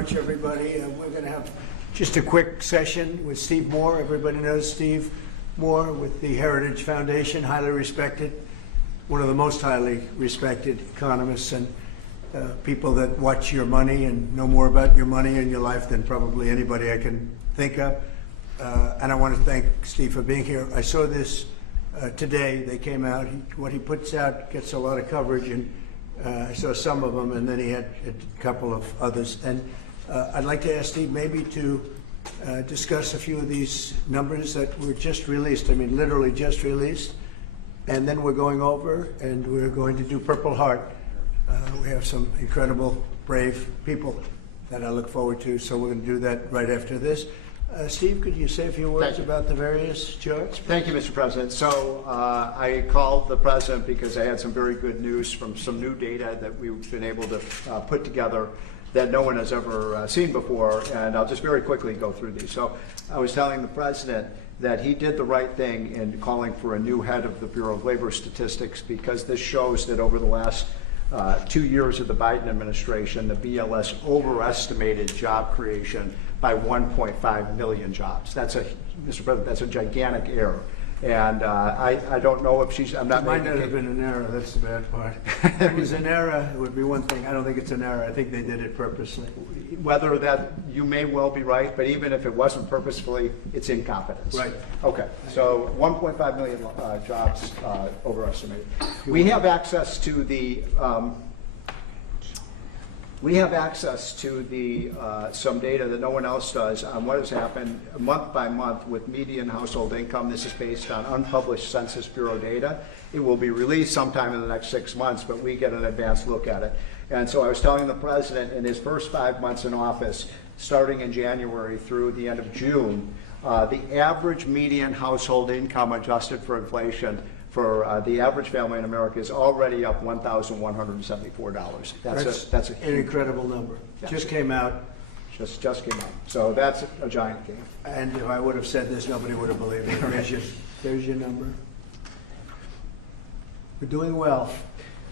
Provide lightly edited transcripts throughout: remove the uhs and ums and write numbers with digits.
much, everybody. We're going to have just a quick session with Steve Moore. Everybody knows Steve Moore with the Heritage Foundation, highly respected, one of the most highly respected economists and people that watch your money and know more about your money and your life than probably anybody I can think of. And I want to thank Steve for being here. I saw this today. They came out. What he puts out gets a lot of coverage, and I saw some of them, and then he had a couple of others. And I'd like to ask Steve maybe to discuss a few of these numbers that were just released. I mean, literally just released. And then we're going over, and we're going to do Purple Heart. We have some incredible, brave people that I look forward to, so we're going to do that right after this. Steve, could you say a few words about the various charts? Thank you, Mr. President. So I called the President because I had some very good news from some new data that we've been able to put together that no one has ever seen before, and I'll just very quickly go through these. So I was telling the President that he did the right thing in calling for a new head of the Bureau of Labor Statistics, because this shows that over the last 2 years of the Biden administration, the BLS overestimated job creation by 1.5 million jobs. That's a, Mr. President, that's a gigantic error. And I don't know if she's, I'm not making it. It might not have been an error, that's the bad part. If it was an error, it would be one thing. I don't think it's an error. I think they did it purposely. Whether that, you may well be right, but even if it wasn't purposefully, it's incompetence. Right. Okay, so 1.5 million jobs overestimated. We have access to the some data that no one else does on what has happened month by month with median household income. This is based on unpublished Census Bureau data. It will be released sometime in the next 6 months, but we get an advanced look at it. And so I was telling the President in his first 5 months in office, starting in January through the end of June, the average median household income adjusted for inflation for the average family in America is already up $1,174. That's an incredible number. Just came out. Just came out. So that's a giant gain. And if I would have said this, nobody would have believed it. There's your number. We're doing well.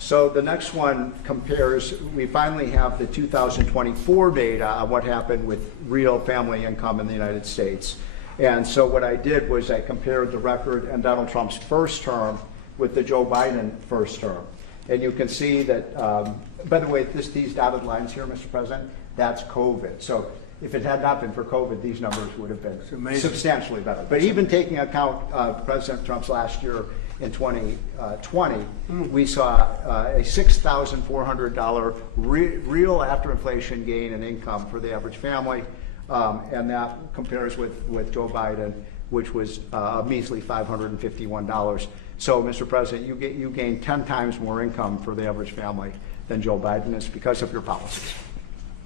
So the next one compares, we finally have the 2024 data on what happened with real family income in the United States. And so what I did was I compared the record in Donald Trump's first term with the Joe Biden first term. And you can see that, by the way, these dotted lines here, Mr. President, that's COVID. So if it had not been for COVID, these numbers would have been substantially better. But even taking account President Trump's last year in 2020, we saw a $6,400 real after inflation gain in income for the average family. And that compares with Joe Biden, which was a measly $551. So, Mr. President, you gain 10 times more income for the average family than Joe Biden is because of your policies.